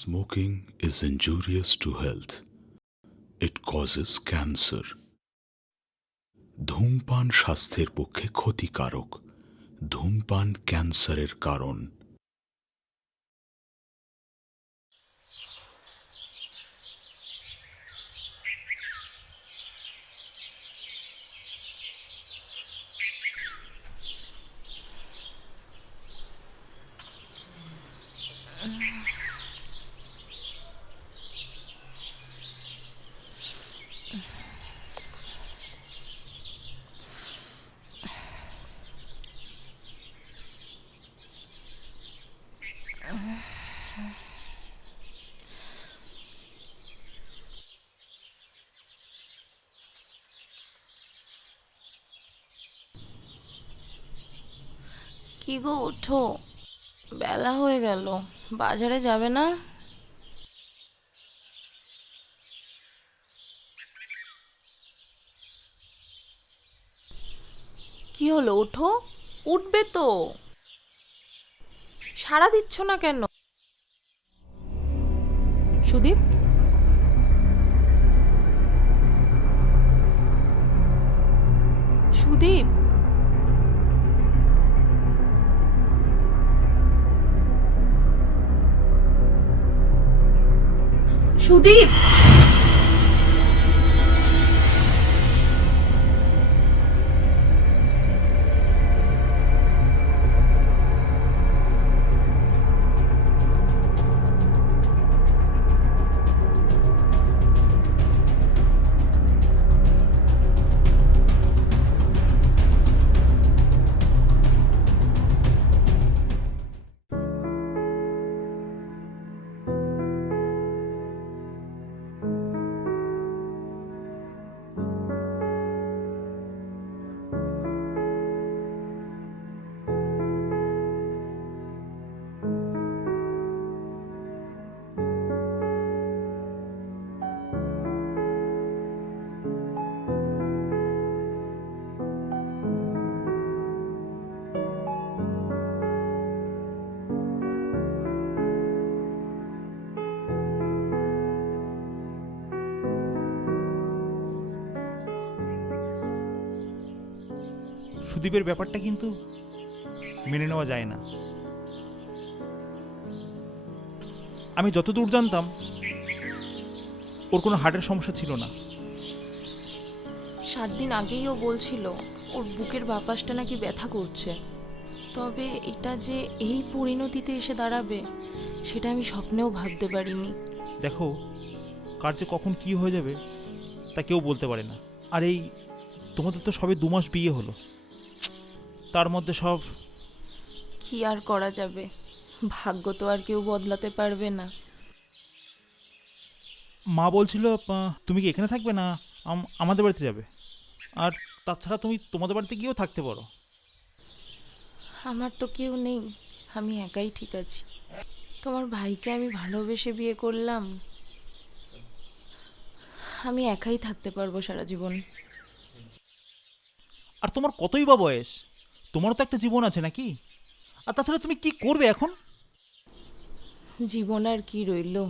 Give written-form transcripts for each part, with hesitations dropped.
Smoking is injurious to health. It causes cancer. ধূমপান স্বাস্থ্যের পক্ষে ক্ষতিকারক। ধূমপান ক্যান্সারের কারণ। কি গো, ওঠো, বেলা হয়ে গেল, বাজারে যাবে না? কি হলো, ওঠো, উঠবে তো। সাড়া দিচ্ছ না কেন? সুদীপ, সুদীপ, সুদীপ। সুদীপের ব্যাপারটা কিন্তু মেনে নেওয়া যায় না। আমি যতদূর জানতাম ওর কোনো হার্টের সমস্যা ছিল না। 7 দিন আগেই ও বলছিল ওর বুকের বাপাসটা নাকি ব্যথা করছে। তবে এটা যে এই পরিণতিতে এসে দাঁড়াবে সেটা আমি স্বপ্নেও ভাবতে পারিনি। দেখো, কার যে কখন কি হয়ে যাবে তা কেউ বলতে পারে না। আর এই তোমাদের তো সবে 2 মাস বিয়ে হলো, তার মধ্যে সব কি আর করা যাবে, ভাগ্য তো আর কেউ বদলাতে পারবে না। মা বলছিল তুমি কি এখানে থাকবে না আমাদের বাড়িতে যাবে। আর তাছাড়া তুমি তোমাদের বাড়িতে গিয়েও থাকতে পারো। আমার তো কেউ নেই, আমি একাই ঠিক আছি। তোমার ভাইকে আমি ভালোবেসে বিয়ে করলাম, আমি একাই থাকতে পারবো সারা জীবন। আর তোমার কতই বা বয়স, তোমারও তো একটা জীবন আছে নাকি? আর তাছাড়া তুমি কি করবে এখন? জীবন আর কি রইলো।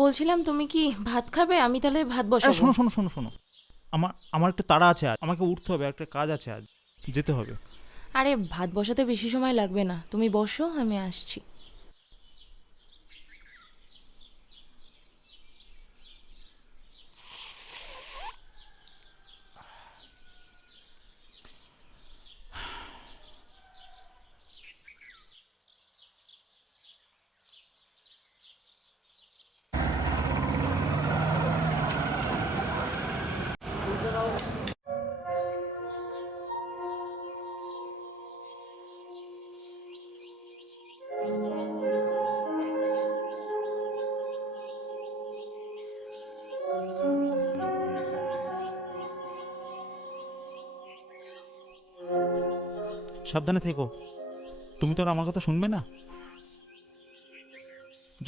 বলছিলাম, তুমি কি ভাত খাবে? আমি তাহলে ভাত আরে বসাবো। শোনো শোনো শোনো শোনো, আমার আমার একটা তাড়া আছে, আজ আমাকে উঠতে হবে, একটা কাজ আছে, আজ যেতে হবে। আরে ভাত বসাতে বেশি সময় লাগবে না, তুমি বসো, আমি আসছি। সাবধানে থেকো, তুমি তো আর আমার কথা শুনবে না।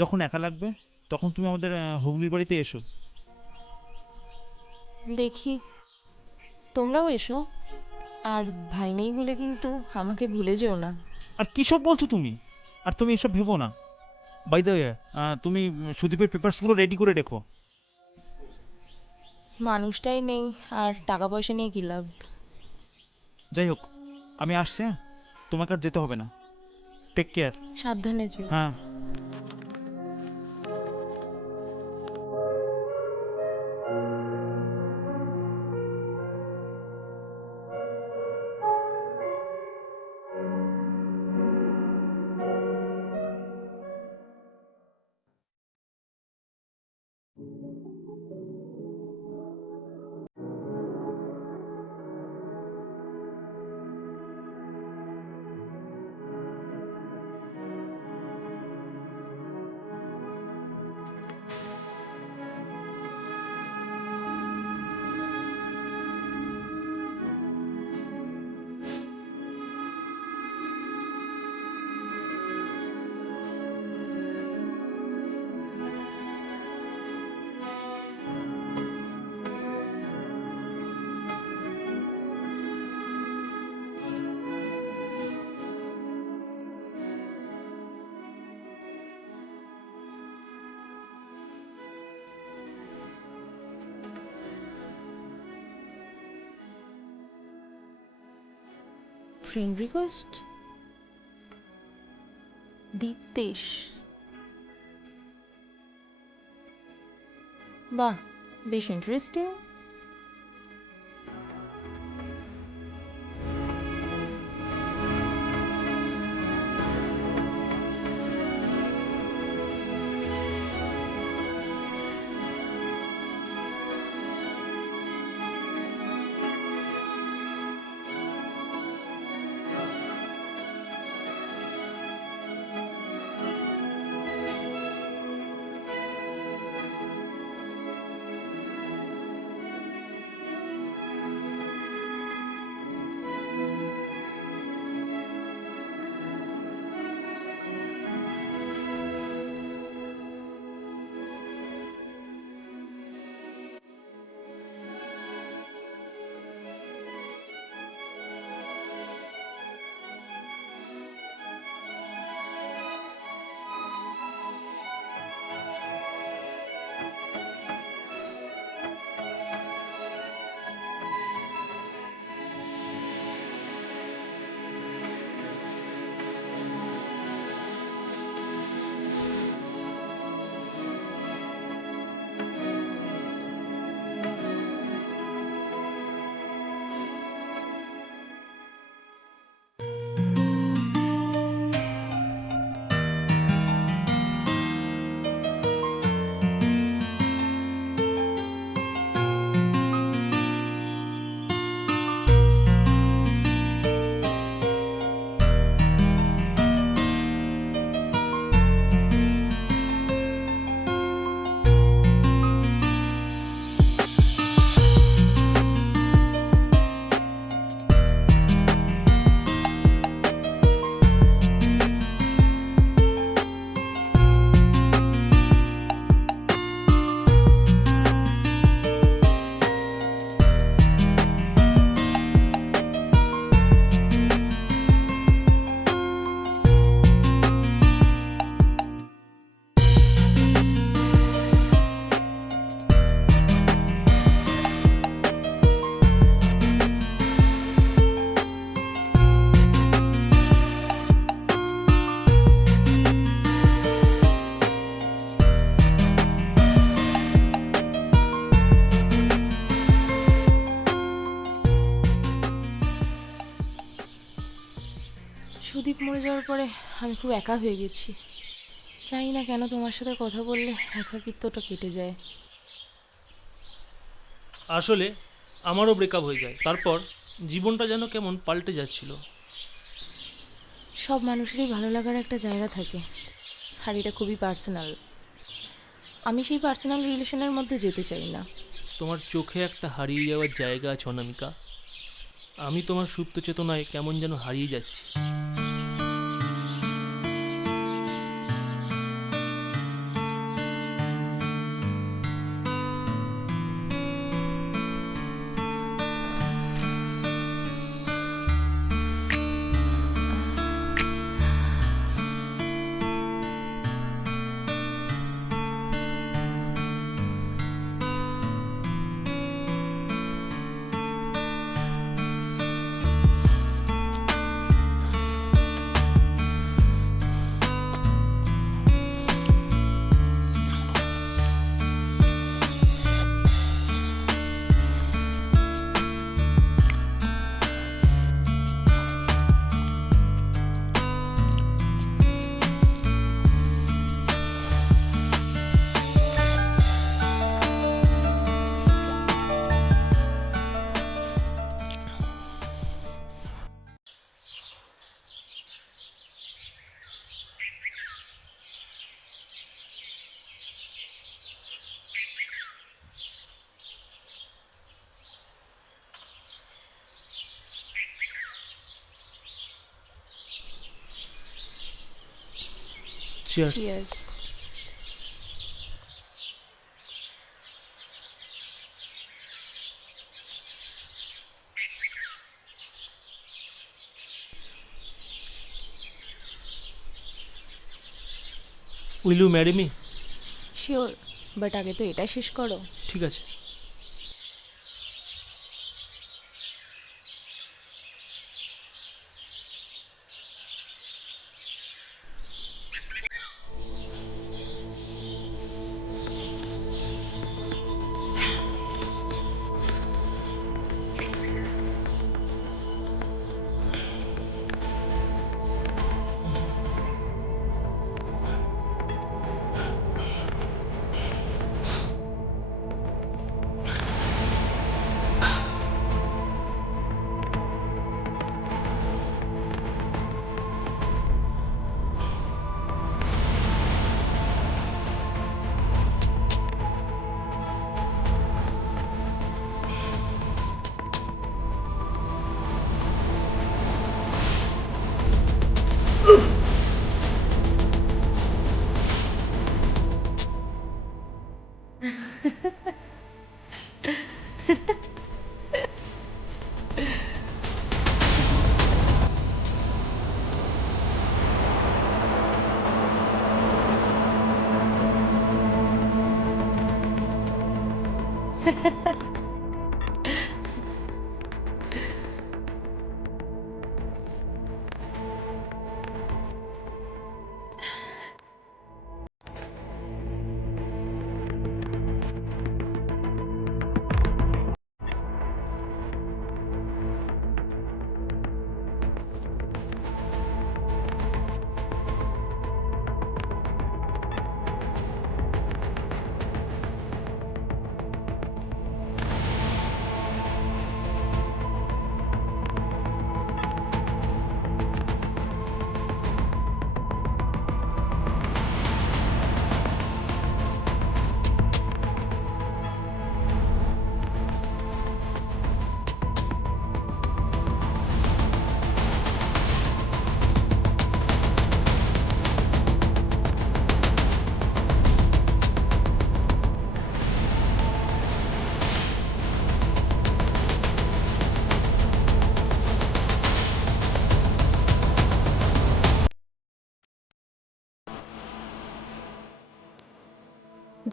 যখন একা লাগবে তখন তুমি আমাদের হুগলির বাড়িতে এসো। দেখি, তোমরাও এসো। আর ভাই নেই বলে কিন্তু আমাকে ভুলে যেও না। আর কী সব বলছো তুমি? আর তুমি এসব ভেবো না। বাই দ্য ওয়ে, তুমি সুদীপের পেপারসগুলো রেডি করে রেখো। মানুষটাই নেই, আর টাকা পয়সা নিয়ে কী লাভ। যাই হোক, আমি আসছি, হ্যাঁ? তোমাকে আর যেতে হবে না। Take care. সাবধানে যেও। হ্যাঁ। Friend request, Diptesh. বাহ, বেশ ইন্টারেস্টিং। সুদীপ মরে যাওয়ার পরে আমি খুব একা হয়ে গেছি। জানি না কেন তোমার সাথে কথা বললে একাকিত্বটা কেটে যায়। আসলে আমারও ব্রেকআপ হয়ে যায়, তারপর জীবনটা যেন কেমন পাল্টে যাচ্ছিল। সব মানুষেরই ভালো লাগার একটা জায়গা থাকে, আর এটা খুবই পার্সোনাল। আমি সেই পার্সোনাল রিলেশনের মধ্যে যেতে চাই না। তোমার চোখে একটা হারিয়ে যাওয়ার জায়গা আছে অনামিকা। আমি তোমার সুপ্ত চেতনায় কেমন যেন হারিয়ে যাচ্ছি। Cheers. Cheers. Will you marry me? Sure, but আগে তো এটা শেষ করো। ঠিক আছে।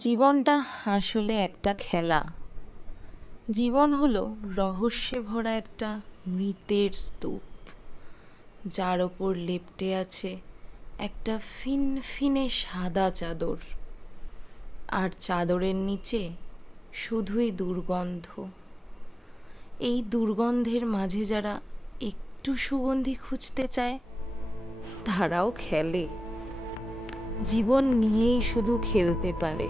জীবনটা আসলে একটা খেলা। জীবন হলো রহস্যে ভরা একটা মৃতের স্তূপ, যার ওপর লেপ্টে আছে একটা ফিনফিনে সাদা চাদর, আর চাদরের নিচে শুধুই দুর্গন্ধ। এই দুর্গন্ধের মাঝে যারা একটু সুগন্ধি খুঁজতে চায়, তারাও খেলে, জীবন নিয়েই শুধু খেলতে পারে।